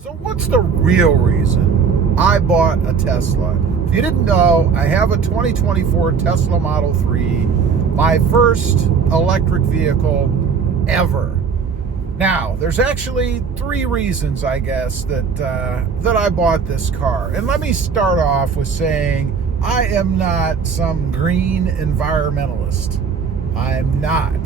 So what's the real reason I bought a Tesla? If you didn't know, I have a 2024 Tesla Model 3, my first electric vehicle ever. Now, there's actually three reasons, I guess, that I bought this car. And let me start off with saying I am not some green environmentalist. I am not.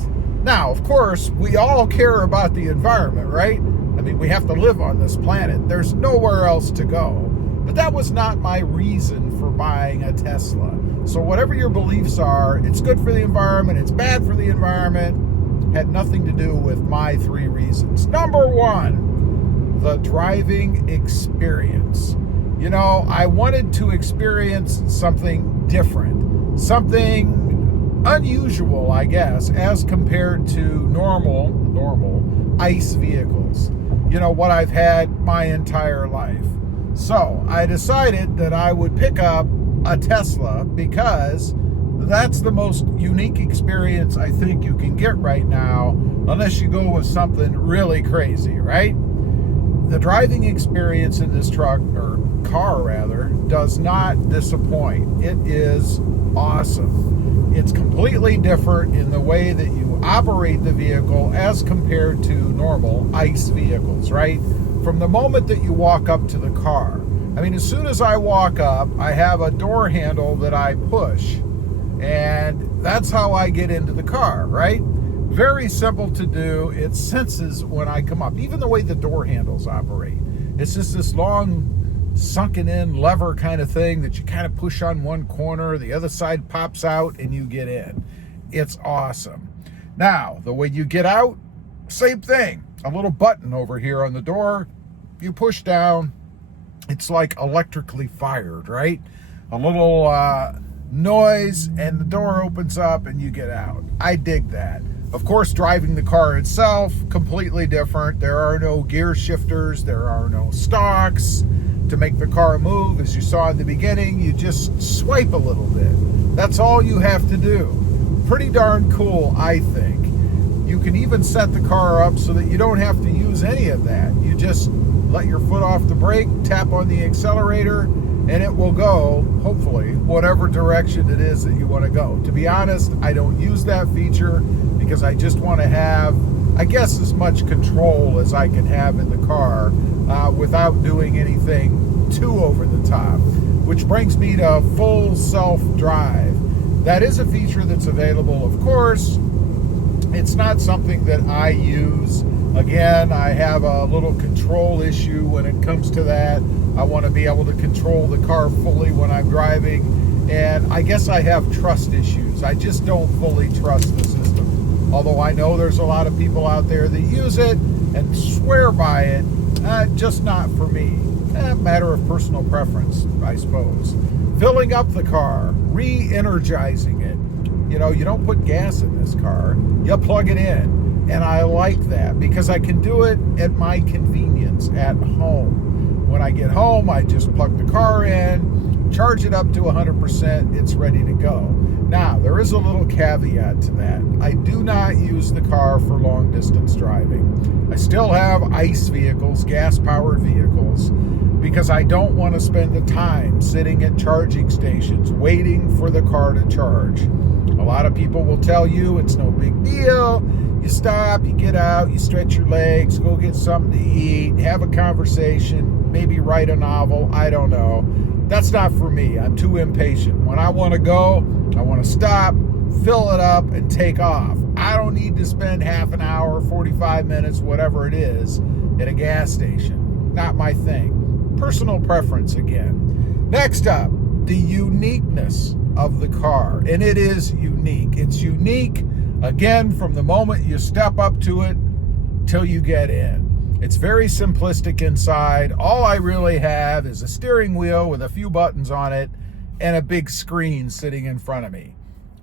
Now, of course, we all care about the environment, right? I mean, we have to live on this planet. There's nowhere else to go. But that was not my reason for buying a Tesla. So whatever your beliefs are, it's good for the environment, it's bad for the environment, had nothing to do with my three reasons. Number one, the driving experience. You know, I wanted to experience something different, something unusual, I guess, as compared to normal ICE vehicles. You know, what I've had my entire life. So I decided that I would pick up a Tesla because that's the most unique experience I think you can get right now, unless you go with something really crazy, right? The driving experience in this truck, or car rather, does not disappoint. It is awesome. It's completely different in the way that you operate the vehicle as compared to normal ICE vehicles, right? From the moment that you walk up to the car. I mean, as soon as I walk up, I have a door handle that I push, and that's how I get into the car, right? Very simple to do. It senses when I come up, even the way the door handles operate. It's just this long sunken in lever kind of thing that you kind of push on one corner, the other side pops out and you get in. It's awesome. Now, the way you get out, same thing. A little button over here on the door, you push down, it's like electrically fired, right? A little noise and the door opens up and you get out. I dig that. Of course, driving the car itself, completely different. There are no gear shifters, there are no stalks to make the car move. As you saw in the beginning, you just swipe a little bit. That's all you have to do. Pretty darn cool, I think. You can even set the car up so that you don't have to use any of that. You just let your foot off the brake, tap on the accelerator, and it will go, hopefully, whatever direction it is that you want to go. To be honest, I don't use that feature because I just want to have, I guess, as much control as I can have in the car without doing anything too over the top. Which brings me to full self-drive. That is a feature that's available, of course. It's not something that I use. Again, I have a little control issue when it comes to that. I want to be able to control the car fully when I'm driving. And I guess I have trust issues. I just don't fully trust the system. Although I know there's a lot of people out there that use it and swear by it, just not for me. A matter of personal preference, I suppose. Filling up the car, re-energizing it. You know, you don't put gas in this car, you plug it in. And I like that because I can do it at my convenience at home. When I get home, I just plug the car in, charge it up to 100%, it's ready to go. Now, there is a little caveat to that. I do not use the car for long distance driving. I still have ICE vehicles, gas-powered vehicles, because I don't want to spend the time sitting at charging stations waiting for the car to charge. A lot of people will tell you it's no big deal. You stop, you get out, you stretch your legs, go get something to eat, have a conversation, maybe write a novel, I don't know. That's not for me. I'm too impatient. When I want to go, I want to stop, fill it up, and take off. I don't need to spend half an hour, 45 minutes, whatever it is, at a gas station. Not my thing. Personal preference again. Next up, the uniqueness of the car. And it is unique. It's unique, again, from the moment you step up to it till you get in. It's very simplistic inside. All I really have is a steering wheel with a few buttons on it and a big screen sitting in front of me.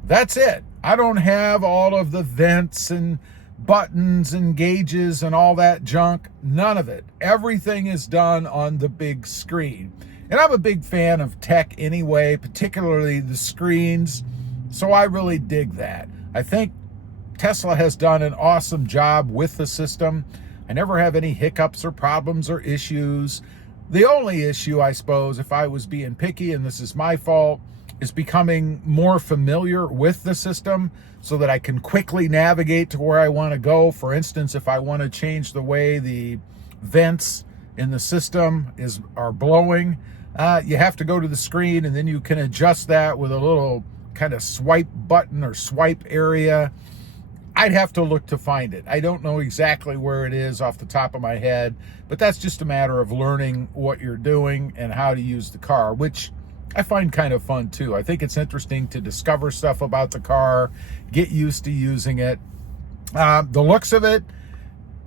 That's it. I don't have all of the vents and buttons and gauges and all that junk. None of it. Everything is done on the big screen. And I'm a big fan of tech anyway, particularly the screens. So I really dig that. I think Tesla has done an awesome job with the system. I never have any hiccups or problems or issues. The only issue, I suppose, if I was being picky, and this is my fault, is becoming more familiar with the system so that I can quickly navigate to where I want to go. For instance, if I want to change the way the vents in the system are blowing, you have to go to the screen, and then you can adjust that with a little kind of swipe button or swipe area. I'd have to look to find it. I don't know exactly where it is off the top of my head, but that's just a matter of learning what you're doing and how to use the car, which I find kind of fun too. I think it's interesting to discover stuff about the car, get used to using it. The looks of it,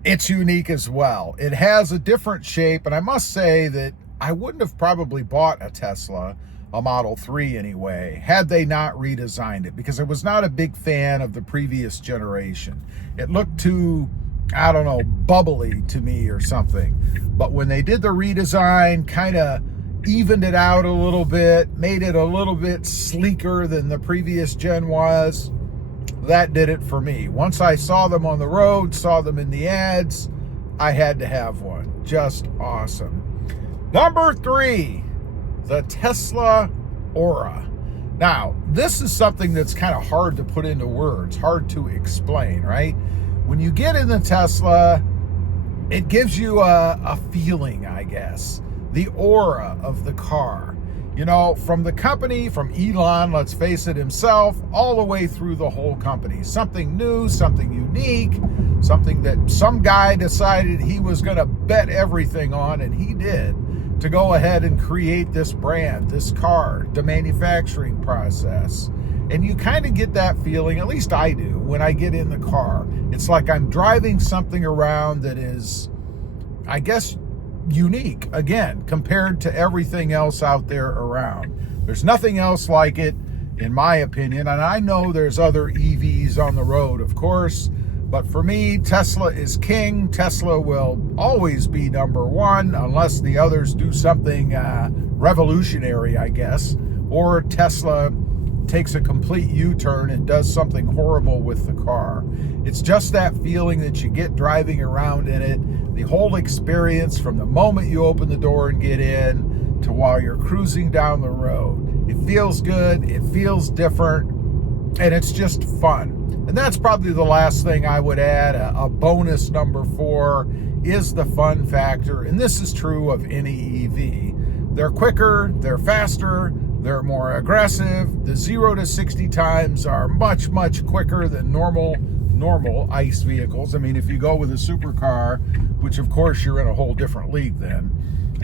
it's unique as well. It has a different shape, and I must say that I wouldn't have probably bought a Tesla, a Model 3 anyway, had they not redesigned it, because I was not a big fan of the previous generation. It looked too, I don't know, bubbly to me or something. But when they did the redesign, kind of evened it out a little bit, made it a little bit sleeker than the previous gen was, that did it for me. Once I saw them on the road, saw them in the ads, I had to have one. Just awesome. Number 3, the Tesla Aura. Now, this is something that's kind of hard to put into words, hard to explain, right? When you get in the Tesla, it gives you a feeling, I guess, the aura of the car. You know, from the company, from Elon, let's face it, himself, all the way through the whole company. Something new, something unique, something that some guy decided he was going to bet everything on, and he did, to go ahead and create this brand, this car, the manufacturing process. And you kind of get that feeling, at least I do, when I get in the car. It's like I'm driving something around that is, I guess, unique, again, compared to everything else out there around. There's nothing else like it, in my opinion, and I know there's other EVs on the road, of course, but for me, Tesla is king. Tesla will always be number one, unless the others do something revolutionary, I guess, or Tesla takes a complete U-turn and does something horrible with the car. It's just that feeling that you get driving around in it, the whole experience from the moment you open the door and get in to while you're cruising down the road. It feels good, it feels different, and it's just fun. And that's probably the last thing I would add. A bonus number 4 is the fun factor, and this is true of any EV. They're quicker, they're faster, they're more aggressive. The 0 to 60 times are much, much quicker than normal ICE vehicles. I mean, if you go with a supercar, which of course you're in a whole different league then,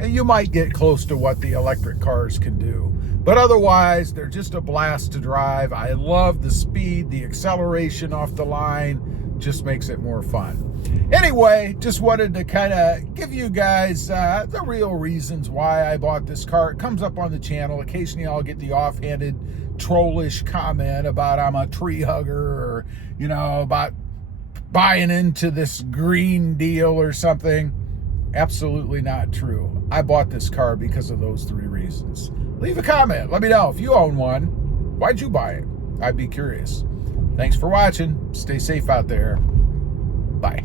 you might get close to what the electric cars can do. But otherwise, they're just a blast to drive. I love the speed, the acceleration off the line, just makes it more fun. Anyway, just wanted to kind of give you guys the real reasons why I bought this car. It comes up on the channel. Occasionally I'll get the offhanded trollish comment about I'm a tree hugger, or, you know, about buying into this green deal or something. Absolutely not true. I bought this car because of those 3 reasons. Leave a comment. Let me know if you own one. Why'd you buy it? I'd be curious. Thanks for watching. Stay safe out there. Bye.